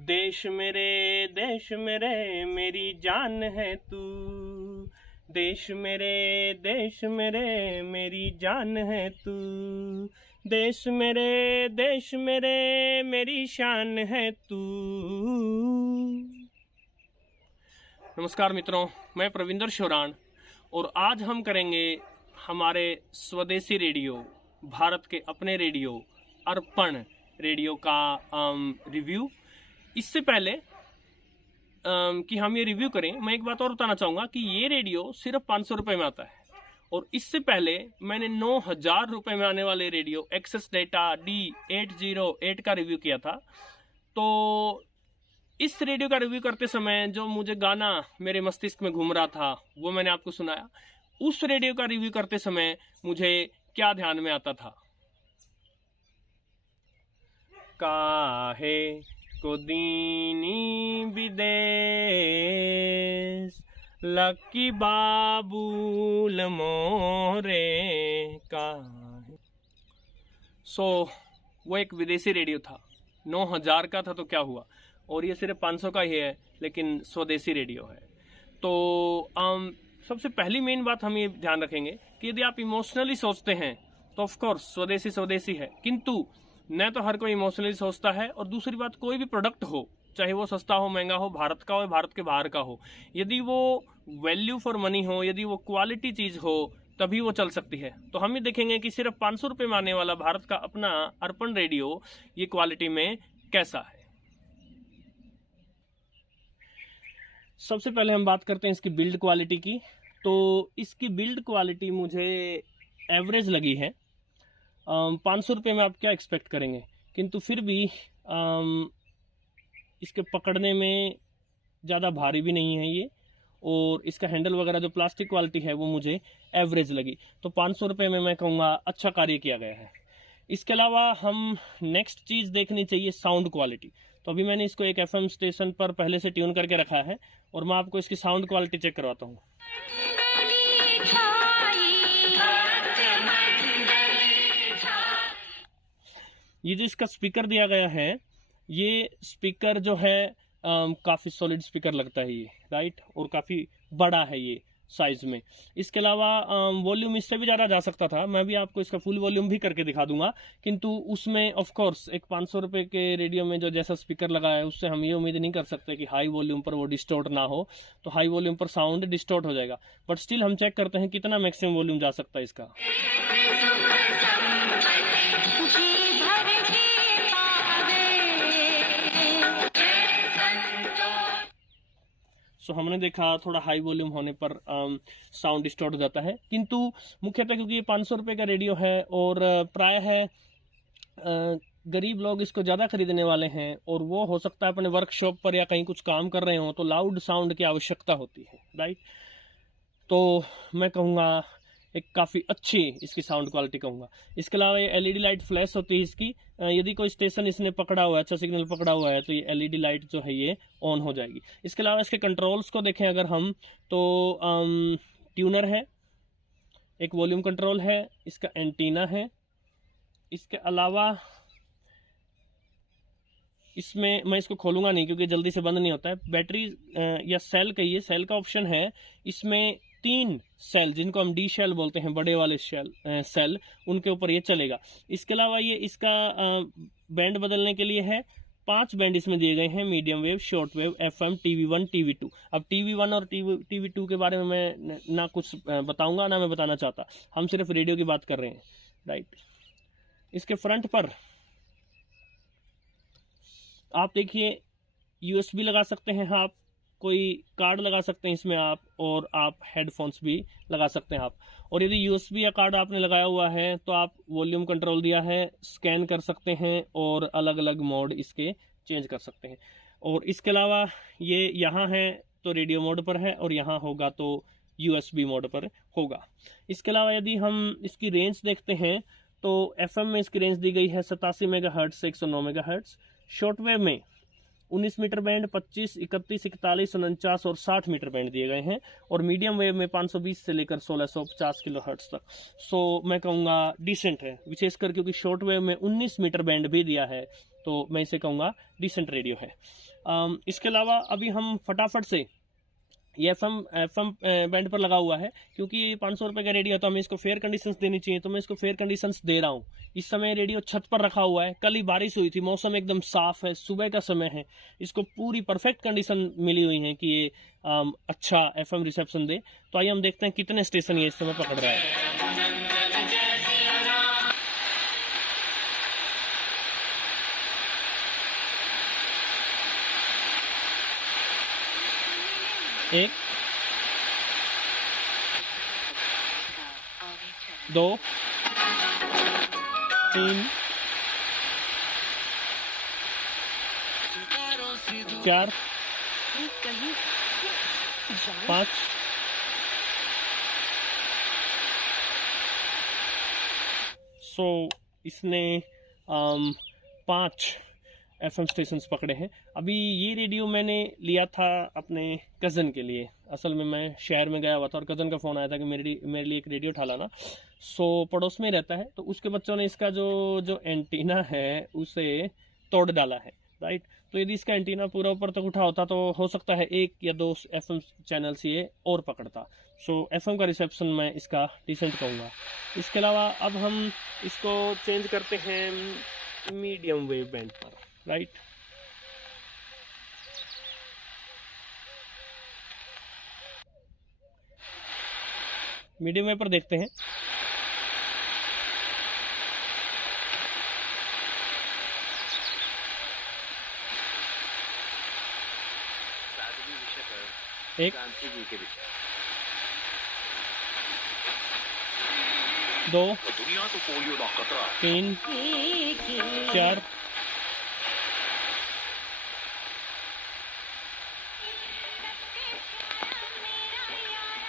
देश मेरे मेरी जान है तू। देश मेरे मेरी जान है तू। देश मेरे मेरी शान है तू। नमस्कार मित्रों, मैं प्रविंदर शोरान और आज हम करेंगे हमारे स्वदेशी रेडियो, भारत के अपने रेडियो अर्पण रेडियो का रिव्यू। इससे पहले कि हम ये रिव्यू करें, मैं एक बात और बताना चाहूँगा कि ये रेडियो सिर्फ 500 रुपये में आता है और इससे पहले मैंने 9,000 रुपये में आने वाले रेडियो एक्सेस डेटा D808 का रिव्यू किया था। तो इस रेडियो का रिव्यू करते समय जो मुझे गाना मेरे मस्तिष्क में घूम रहा था वो मैंने आपको सुनाया। उस रेडियो का रिव्यू करते समय मुझे क्या ध्यान में आता था, काहे को दीनी विदेश लकी बाबूल मोरे काहे। वो एक विदेशी रेडियो था, 9,000 का था तो क्या हुआ, और ये सिर्फ 500 का ही है लेकिन स्वदेशी रेडियो है। तो सबसे पहली मेन बात हम ये ध्यान रखेंगे कि यदि आप इमोशनली सोचते हैं तो ऑफ कोर्स स्वदेशी है, किंतु न तो हर कोई इमोशनली सोचता है, और दूसरी बात, कोई भी प्रोडक्ट हो, चाहे वो सस्ता हो, महंगा हो, भारत का हो, भारत के बाहर का हो, यदि वो वैल्यू फॉर मनी हो, यदि वो क्वालिटी चीज हो, तभी वो चल सकती है। तो हम ये देखेंगे कि सिर्फ 500 रुपये में आने वाला भारत का अपना अर्पण रेडियो ये क्वालिटी में कैसा है। सबसे पहले हम बात करते हैं इसकी बिल्ड क्वालिटी की। तो इसकी बिल्ड क्वालिटी मुझे एवरेज लगी है। 500 रुपये में आप क्या एक्सपेक्ट करेंगे, किंतु फिर भी इसके पकड़ने में ज़्यादा भारी भी नहीं है ये, और इसका हैंडल वगैरह जो प्लास्टिक क्वालिटी है वो मुझे एवरेज लगी। तो 500 रुपये में मैं कहूँगा अच्छा कार्य किया गया है। इसके अलावा हम नेक्स्ट चीज़ देखनी चाहिए साउंड क्वालिटी। तो अभी मैंने इसको एक FM स्टेशन पर पहले से ट्यून करके रखा है और मैं आपको इसकी साउंड क्वालिटी चेक करवाता हूँ। ये जो इसका स्पीकर दिया गया है, ये स्पीकर जो है काफ़ी सॉलिड स्पीकर लगता है ये, राइट, और काफ़ी बड़ा है ये साइज में। इसके अलावा वॉल्यूम इससे भी ज़्यादा जा सकता था, मैं भी आपको इसका फुल वॉल्यूम भी करके दिखा दूंगा, किंतु उसमें ऑफ कोर्स एक 500 रुपये के रेडियो में जो जैसा स्पीकर लगा है उससे हम ये उम्मीद नहीं कर सकते कि हाई वॉल्यूम पर वो डिस्टॉर्ट ना हो। तो हाई वॉल्यूम पर साउंड डिस्टॉर्ट हो जाएगा, बट स्टिल हम चेक करते हैं कितना मैक्सिमम वॉल्यूम जा सकता है इसका। हमने देखा थोड़ा हाई वॉल्यूम होने पर साउंड डिस्टॉर्ट हो जाता है, किंतु मुख्यतः क्योंकि ये 500 रुपये का रेडियो है और प्राय है गरीब लोग इसको ज़्यादा खरीदने वाले हैं, और वो हो सकता है अपने वर्कशॉप पर या कहीं कुछ काम कर रहे हो तो लाउड साउंड की आवश्यकता होती है, राइट। तो मैं कहूँगा एक काफ़ी अच्छी इसकी साउंड क्वालिटी कहूँगा। इसके अलावा ये LED लाइट फ्लैश होती है इसकी, यदि कोई स्टेशन इसने पकड़ा हुआ है, अच्छा सिग्नल पकड़ा हुआ है, तो ये LED लाइट जो है ये ऑन हो जाएगी। इसके अलावा इसके कंट्रोल्स को देखें अगर हम, तो ट्यूनर है, एक वॉल्यूम कंट्रोल है, इसका एंटीना है। इसके अलावा इसमें मैं इसको खोलूंगा नहीं क्योंकि जल्दी से बंद नहीं होता है। बैटरी या सेल कहिए, सेल का ऑप्शन है इसमें। 3 सेल जिनको हम D शेल बोलते हैं, बड़े वाले सेल, उनके ऊपर ये चलेगा। इसके अलावा ये इसका बैंड बदलने के लिए है। 5 बैंड इसमें दिए गए हैं, medium wave, short wave, FM, TV1, TV2। अब TV1 और TV2 के बारे में मैं ना कुछ बताऊंगा ना मैं बताना चाहता, हम सिर्फ रेडियो की बात कर रहे हैं, राइट। इसके फ्रंट पर आप देखिए USB लगा सकते हैं आप, कोई कार्ड लगा सकते हैं इसमें आप, और आप हेडफोन्स भी लगा सकते हैं आप। और यदि USB या कार्ड आपने लगाया हुआ है तो आप वॉल्यूम कंट्रोल दिया है, स्कैन कर सकते हैं और अलग अलग मोड इसके चेंज कर सकते हैं। और इसके अलावा ये यहाँ है तो रेडियो मोड पर है, और यहाँ होगा तो USB मोड पर होगा। इसके अलावा यदि हम इसकी रेंज देखते हैं तो FM में इसकी रेंज दी गई है 87 मेगाहर्ट्ज से 109 मेगाहर्ट्ज। शॉर्ट वेव में 19 मीटर बैंड, 25, 31, 41, 49 और 60 मीटर बैंड दिए गए हैं, और मीडियम वेव में 520 से लेकर 1650 किलो हर्ट्ज तक। मैं कहूँगा डिसेंट है, विशेषकर क्योंकि शॉर्ट वेव में 19 मीटर बैंड भी दिया है तो मैं इसे कहूँगा डिसेंट रेडियो है। इसके अलावा अभी हम फटाफट से ये एफएम बैंड पर लगा हुआ है, क्योंकि ये 500 रुपये का रेडियो है तो हमें इसको फेयर कंडीशंस देनी चाहिए, तो मैं इसको फेयर कंडीशंस दे रहा हूँ। इस समय रेडियो छत पर रखा हुआ है, कल ही बारिश हुई थी, मौसम एकदम साफ है, सुबह का समय है, इसको पूरी परफेक्ट कंडीशन मिली हुई है कि ये अच्छा एफएम रिसेप्शन दे। तो आइए हम देखते हैं कितने स्टेशन ये इस समय पकड़ रहा है। एक, दो, तीन, चार, पाँच, इसने 5 एफएम स्टेशंस पकड़े हैं। अभी ये रेडियो मैंने लिया था अपने कज़न के लिए। असल में मैं शहर में गया हुआ था और कज़न का फ़ोन आया था कि मेरे लिए एक रेडियो उठा लाना। पड़ोस में ही रहता है, तो उसके बच्चों ने इसका जो एंटीना है उसे तोड़ डाला है, राइट। तो यदि इसका एंटीना पूरा ऊपर तक उठा होता तो हो सकता है 1 या 2 एफएम चैनल्स ये और पकड़ता। एफएम का रिसेप्शन मैं इसका डिसेंट कहूँगा। इसके अलावा अब हम इसको चेंज करते हैं मीडियम वेव बैंड पर, राइट। मीडियम वेव पर देखते हैं। एक, दो, तीन, चार,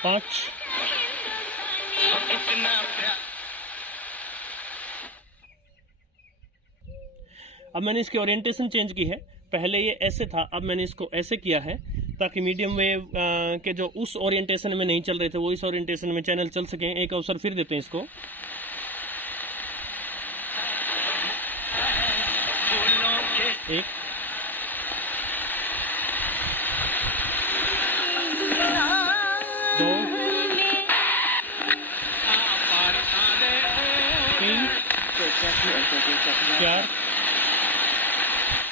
पाँच, अब मैंने इसकी ओरिएंटेशन चेंज की है। पहले ये ऐसे था, अब मैंने इसको ऐसे किया है ताकि मीडियम वेव के जो उस ओरिएंटेशन में नहीं चल रहे थे वो इस ओरिएंटेशन में चैनल चल सकें। एक अवसर फिर देते हैं इसको। एक, दो, तीन, चार,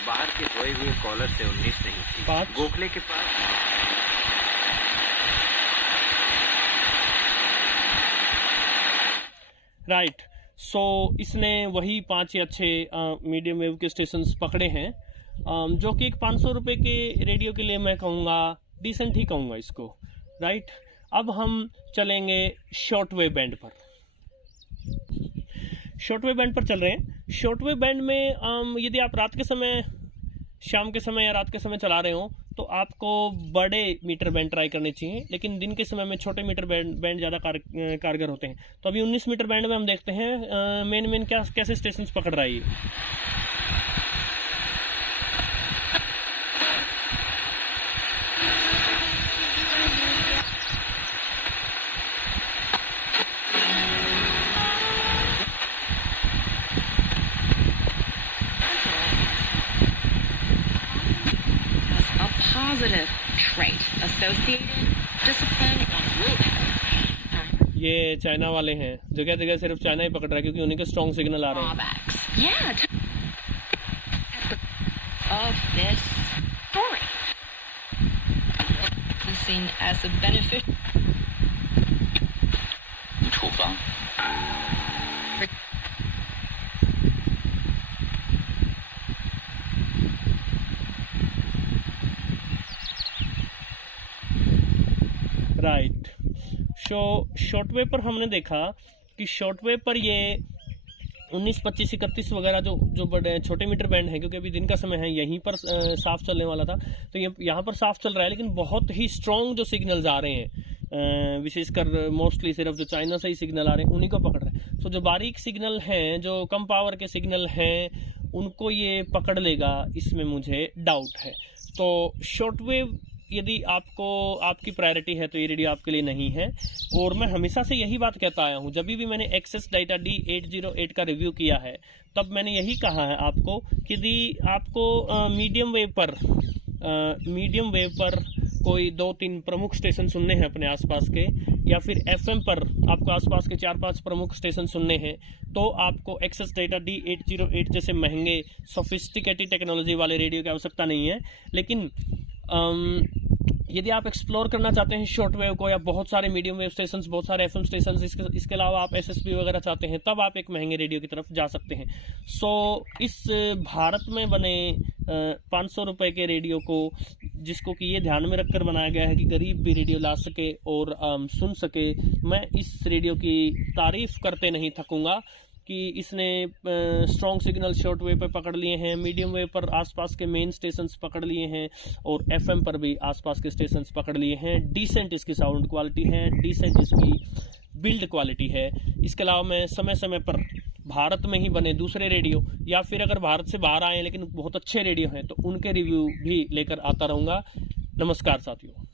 बाहर के सोए हुए कॉलर से 19 नहीं थी। 5, गोखले के पास राइट। इसने वही 5 या 6 मीडियम वेव के स्टेशंस पकड़े हैं, जो कि एक 500 रुपये के रेडियो के लिए मैं कहूँगा डिसेंट ही कहूँगा इसको, राइट। अब हम चलेंगे शॉर्ट वेव बैंड पर। शॉर्ट वेव बैंड पर चल रहे हैं। शॉर्ट वेव बैंड में यदि आप रात के समय, शाम के समय या रात के समय चला रहे हो तो आपको बड़े मीटर बैंड ट्राई करने चाहिए, लेकिन दिन के समय में छोटे मीटर बैंड ज़्यादा कारगर होते हैं। तो अभी 19 मीटर बैंड में हम देखते हैं मेन कैसे स्टेशंस पकड़ रहा है ये। Positive trait associated discipline and willpower. ये चाइना वाले हैं, जगह जगह सिर्फ चाइना ही पकड़ रहा है क्योंकि उन्हीं के स्ट्रॉन्ग सिग्नल आ रहे हैं। Yeah. Of this story, seen as a benefit. Right. Shortwave पर हमने देखा कि शॉर्टवेव पर ये 19, 25, 31 वगैरह जो बड़े छोटे मीटर बैंड हैं, क्योंकि अभी दिन का समय है, यहीं पर साफ चलने वाला था, तो ये यहाँ पर साफ चल रहा है, लेकिन बहुत ही स्ट्रॉन्ग जो सिग्नल्स आ रहे हैं, विशेषकर मोस्टली सिर्फ जो चाइना से ही सिग्नल आ रहे हैं उन्हीं को पकड़ रहे हैं। जो बारीक सिग्नल हैं, जो कम पावर के सिग्नल हैं, उनको ये पकड़ लेगा, इसमें मुझे डाउट है। तो शॉर्टवेव यदि आपकी प्रायोरिटी है तो ये रेडियो आपके लिए नहीं है। और मैं हमेशा से यही बात कहता आया हूँ, जब भी मैंने एक्सेस डाटा D808 का रिव्यू किया है तब मैंने यही कहा है आपको कि यदि आपको मीडियम वेव पर कोई 2-3 प्रमुख स्टेशन सुनने हैं अपने आसपास के, या फिर FM पर आपको आसपास के 4-5 प्रमुख स्टेशन सुनने हैं, तो आपको एक्सेस डाटा D808 जैसे महंगे सोफिस्टिकेटेड टेक्नोलॉजी वाले रेडियो की आवश्यकता नहीं है। लेकिन यदि आप एक्सप्लोर करना चाहते हैं शॉर्ट वेव को, या बहुत सारे मीडियम वेव स्टेशंस, बहुत सारे FM स्टेशंस, इसके अलावा आप SSB वगैरह चाहते हैं, तब आप एक महंगे रेडियो की तरफ जा सकते हैं। इस भारत में बने 500 रुपये के रेडियो को, जिसको कि ये ध्यान में रखकर बनाया गया है कि गरीब भी रेडियो ला सके और सुन सके, मैं इस रेडियो की तारीफ करते नहीं थकूंगा कि इसने स्ट्रॉन्ग सिग्नल शॉर्ट वेव पे पकड़ लिए हैं, मीडियम वेव पर आसपास के मेन स्टेशंस पकड़ लिए हैं, और FM पर भी आसपास के स्टेशंस पकड़ लिए हैं। डिसेंट इसकी साउंड क्वालिटी है, डिसेंट इसकी बिल्ड क्वालिटी है। इसके अलावा मैं समय समय पर भारत में ही बने दूसरे रेडियो, या फिर अगर भारत से बाहर आए लेकिन बहुत अच्छे रेडियो हैं, तो उनके रिव्यू भी लेकर आता रहूँगा। नमस्कार साथियों।